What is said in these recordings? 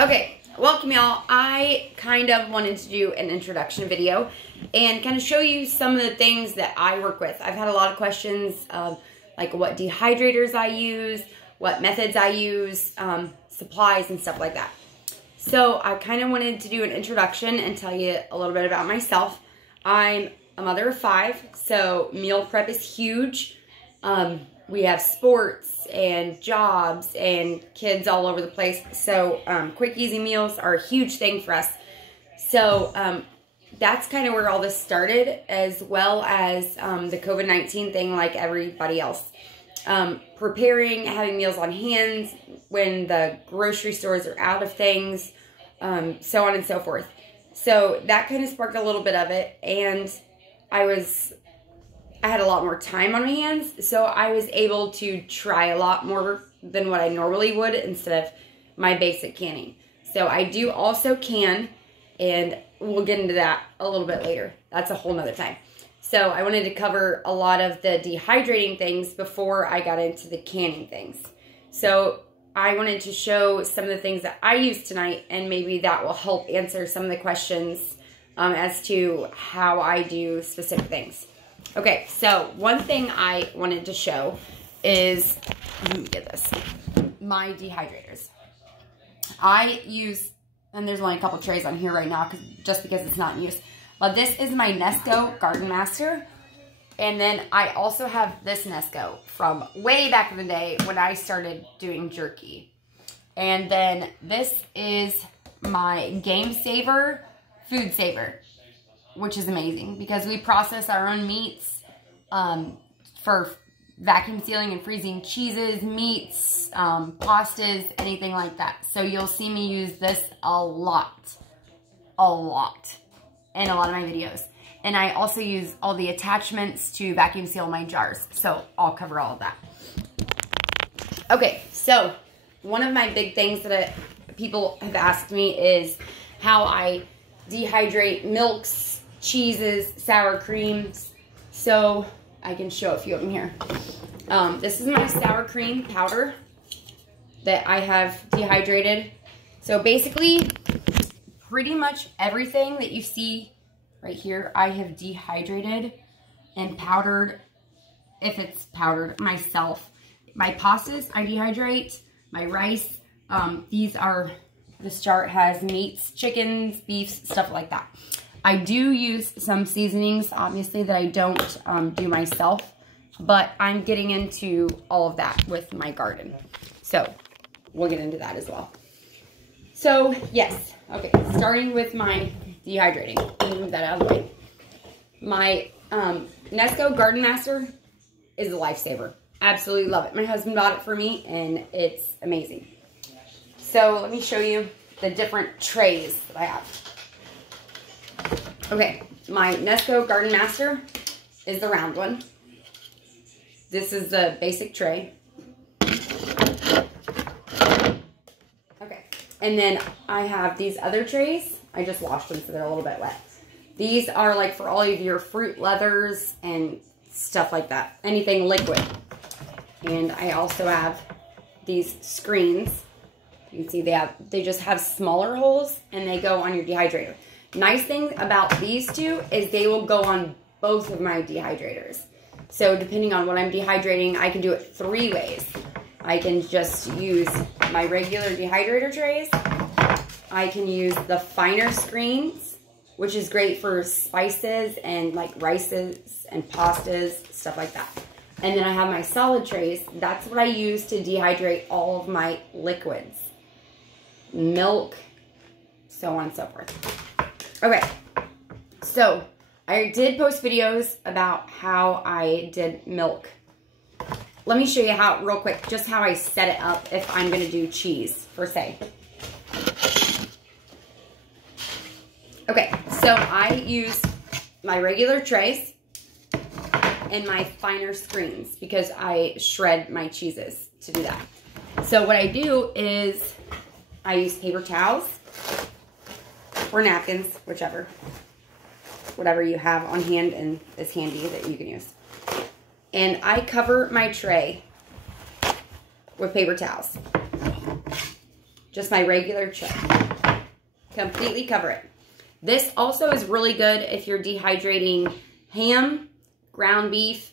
Okay, welcome y'all. I kind of wanted to do an introduction video and kind of show you some of the things that I work with. I've had a lot of questions of like what dehydrators I use, what methods I use, supplies and stuff like that. So I kind of wanted to do an introduction and tell you a little bit about myself. I'm a mother of 5, so meal prep is huge. We have sports and jobs and kids all over the place. So quick, easy meals are a huge thing for us. So that's kind of where all this started, as well as the COVID-19 thing like everybody else. Preparing, having meals on hand when the grocery stores are out of things, so on and so forth. So that kind of sparked a little bit of it, and I had a lot more time on my hands, so I was able to try a lot more than what I normally would instead of my basic canning. So I do also can, and we'll get into that a little bit later. That's a whole nother time. So I wanted to cover a lot of the dehydrating things before I got into the canning things. So I wanted to show some of the things that I use tonight, and maybe that will help answer some of the questions as to how I do specific things. Okay, so one thing I wanted to show is, let me get this, my dehydrators. I use, and there's only a couple trays on here right now just because it's not in use, but this is my Nesco Garden Master, and then I also have this Nesco from way back in the day when I started doing jerky. And then this is my Game Saver Food Saver, which is amazing because we process our own meats for vacuum sealing and freezing cheeses, meats, pastas, anything like that. So you'll see me use this a lot in a lot of my videos. And I also use all the attachments to vacuum seal my jars. So I'll cover all of that. Okay, so one of my big things that people have asked me is how I dehydrate milks, cheeses, sour creams. So I can show a few of them here. This is my sour cream powder that I have dehydrated. So basically, pretty much everything that you see right here, I have dehydrated and powdered, if it's powdered, myself. My pastas, I dehydrate. My rice, this chart has meats, chickens, beefs, stuff like that. I do use some seasonings, obviously, that I don't do myself, but I'm getting into all of that with my garden. So we'll get into that as well. So yes, okay, starting with my dehydrating. Let me move that out of the way. My Nesco Garden Master is a lifesaver. Absolutely love it. My husband bought it for me, and it's amazing. So let me show you the different trays that I have. Okay, my Nesco Garden Master is the round one. This is the basic tray. Okay, and then I have these other trays. I just washed them so they're a little bit wet. These are like for all of your fruit leathers and stuff like that. Anything liquid. And I also have these screens. You can see they just have smaller holes and they go on your dehydrator. Nice thing about these two is they will go on both of my dehydrators. So depending on what I'm dehydrating, I can do it 3 ways. I can just use my regular dehydrator trays. I can use the finer screens, which is great for spices and like rices and pastas, stuff like that. And then I have my solid trays. That's what I use to dehydrate all of my liquids. Milk, so on and so forth. Okay, so I did post videos about how I did milk. Let me show you how, real quick, just how I set it up if I'm going to do cheese, per se. Okay, so I use my regular trays and my finer screens because I shred my cheeses to do that. So what I do is I use paper towels or napkins, whichever. Whatever you have on hand and is handy that you can use. And I cover my tray with paper towels. just my regular chip. Completely cover it. This also is really good if you're dehydrating ham, ground beef,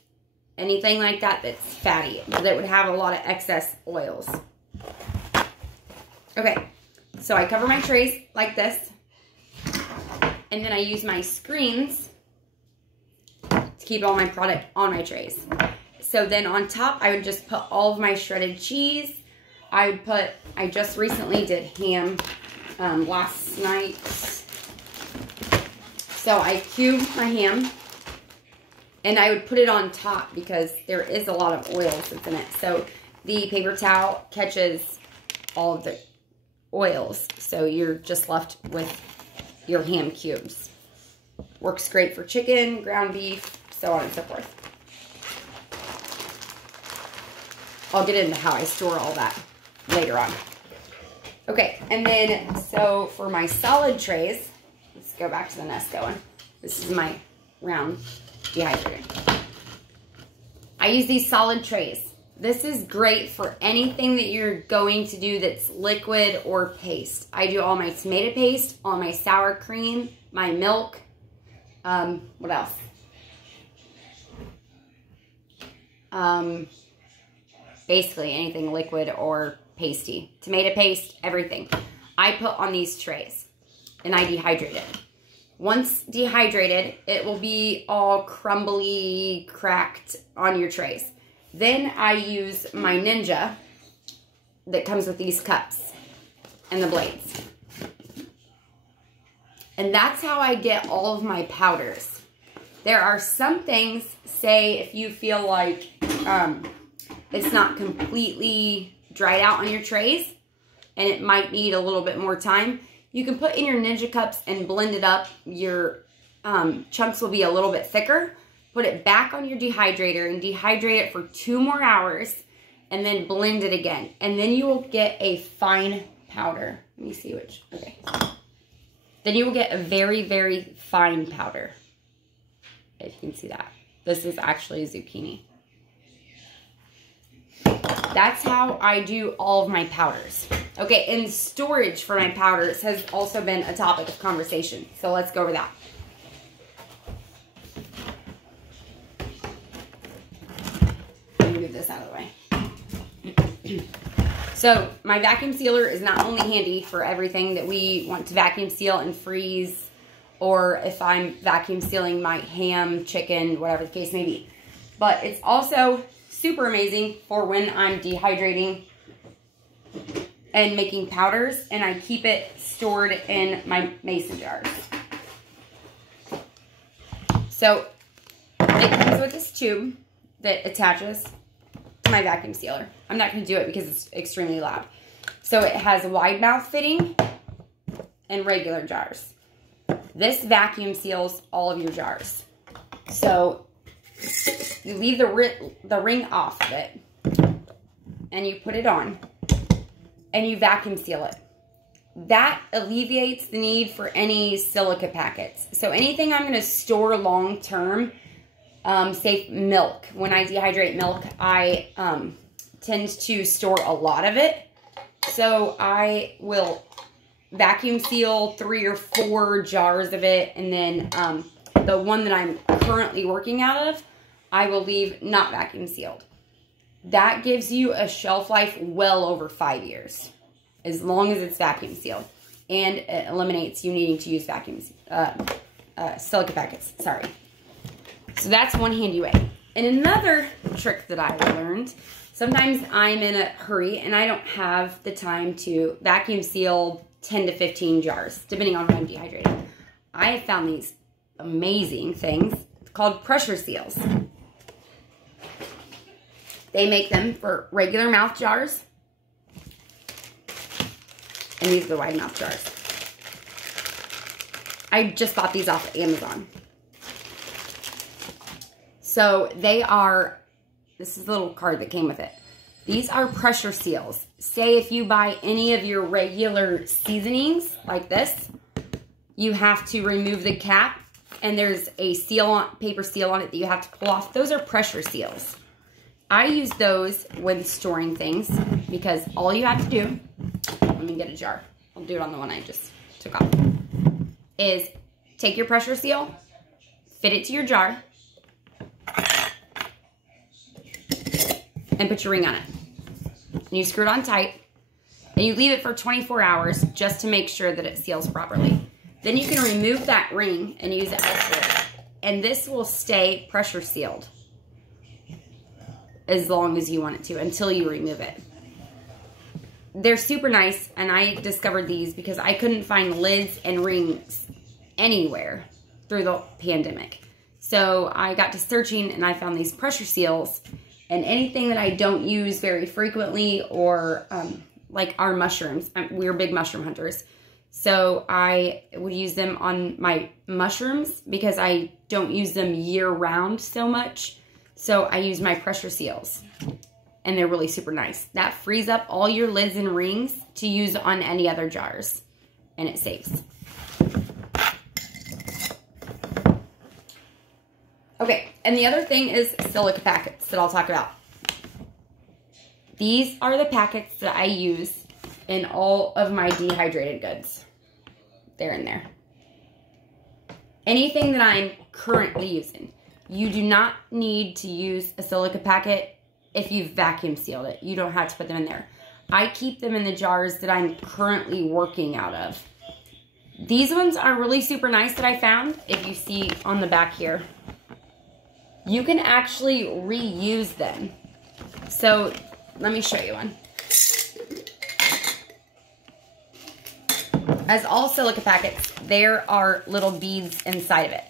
anything like that that's fatty, that would have a lot of excess oils. Okay, so I cover my trays like this, and then I use my screens to keep all my product on my trays. So then on top, I would just put all of my shredded cheese. I just recently did ham last night. So I cubed my ham, and I would put it on top because there is a lot of oils that's in it. So the paper towel catches all of the oils. So you're just left with your ham cubes. Works great for chicken, ground beef, so on and so forth. I'll get into how I store all that later on. Okay, and then so for my solid trays, let's go back to the Nesco one. This is my round dehydrator. I use these solid trays. This is great for anything that you're going to do that's liquid or paste. I do all my tomato paste, all my sour cream, my milk. What else? Basically anything liquid or pasty. Tomato paste, everything. I put on these trays and I dehydrate it. Once dehydrated, it will be all crumbly, cracked on your trays. Then I use my Ninja that comes with these cups and the blades. And that's how I get all of my powders. There are some things, say if you feel like it's not completely dried out on your trays and it might need a little bit more time, you can put in your Ninja cups and blend it up. Your chunks will be a little bit thicker. Put it back on your dehydrator and dehydrate it for 2 more hours and then blend it again. And then you will get a fine powder. Let me see which, okay. Then you will get a very, very fine powder. If you can see that. This is actually zucchini. That's how I do all of my powders. Okay, and storage for my powders has also been a topic of conversation. So let's go over that. Let me move this out of the way. So my vacuum sealer is not only handy for everything that we want to vacuum seal and freeze, or if I'm vacuum sealing my ham, chicken, whatever the case may be, but it's also super amazing for when I'm dehydrating and making powders, and I keep it stored in my mason jars. So it comes with this tube that attaches to my vacuum sealer. I'm not going to do it because it's extremely loud. So it has a wide mouth fitting and regular jars. This vacuum seals all of your jars. So you leave the ring off of it and you put it on and you vacuum seal it. That alleviates the need for any silica packets. So anything I'm going to store long term, say milk. When I dehydrate milk, I tend to store a lot of it. So I will vacuum seal 3 or 4 jars of it, and then the one that I'm currently working out of, I will leave not vacuum sealed. That gives you a shelf life well over 5 years, as long as it's vacuum sealed, and it eliminates you needing to use vacuum silica packets. Sorry. So that's one handy way. And another trick that I learned, sometimes I'm in a hurry and I don't have the time to vacuum seal 10 to 15 jars, depending on when I'm dehydrating. I have found these amazing things called pressure seals. They make them for regular mouth jars. And these are the wide mouth jars. I just bought these off of Amazon. So they are, this is the little card that came with it. These are pressure seals. Say if you buy any of your regular seasonings like this, you have to remove the cap and there's a seal on, paper seal on it that you have to pull off. Those are pressure seals. I use those when storing things because all you have to do, let me get a jar. I'll do it on the one I just took off. Is take your pressure seal, fit it to your jar, and put your ring on it. And you screw it on tight, and you leave it for 24 hours just to make sure that it seals properly. Then you can remove that ring and use it elsewhere. And this will stay pressure sealed as long as you want it to, until you remove it. They're super nice, and I discovered these because I couldn't find lids and rings anywhere through the pandemic. So I got to searching, and I found these pressure seals, and anything that I don't use very frequently, or like our mushrooms. We're big mushroom hunters. So I would use them on my mushrooms because I don't use them year round so much. So I use my pressure seals, and they're really super nice. That frees up all your lids and rings to use on any other jars, and it saves. Okay, and the other thing is silica packets that I'll talk about. These are the packets that I use in all of my dehydrated goods. They're in there. Anything that I'm currently using. You do not need to use a silica packet if you've vacuum sealed it. You don't have to put them in there. I keep them in the jars that I'm currently working out of. These ones are really super nice that I found. If you see on the back here, you can actually reuse them. So let me show you one. As all silica packets, there are little beads inside of it.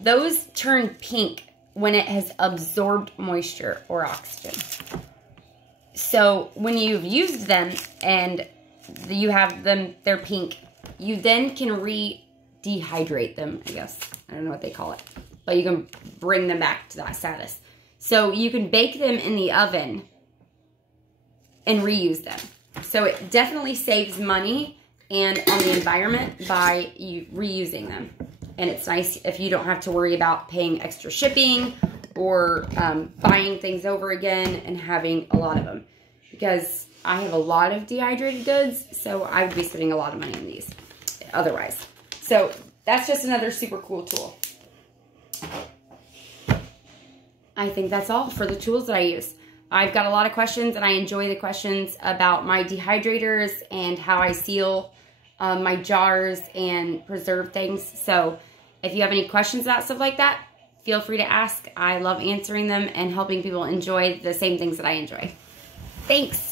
Those turn pink when it has absorbed moisture or oxygen. So when you've used them and you have them, they're pink, you then can dehydrate them, I guess. I don't know what they call it. But you can bring them back to that status. So you can bake them in the oven and reuse them. So it definitely saves money and on the environment by you reusing them. And it's nice if you don't have to worry about paying extra shipping or buying things over again and having a lot of them. Because I have a lot of dehydrated goods, so I would be spending a lot of money on these otherwise. So that's just another super cool tool. I think that's all for the tools that I use. I've got a lot of questions, and I enjoy the questions about my dehydrators and how I seal my jars and preserve things. So if you have any questions about stuff like that, feel free to ask. I love answering them and helping people enjoy the same things that I enjoy. Thanks.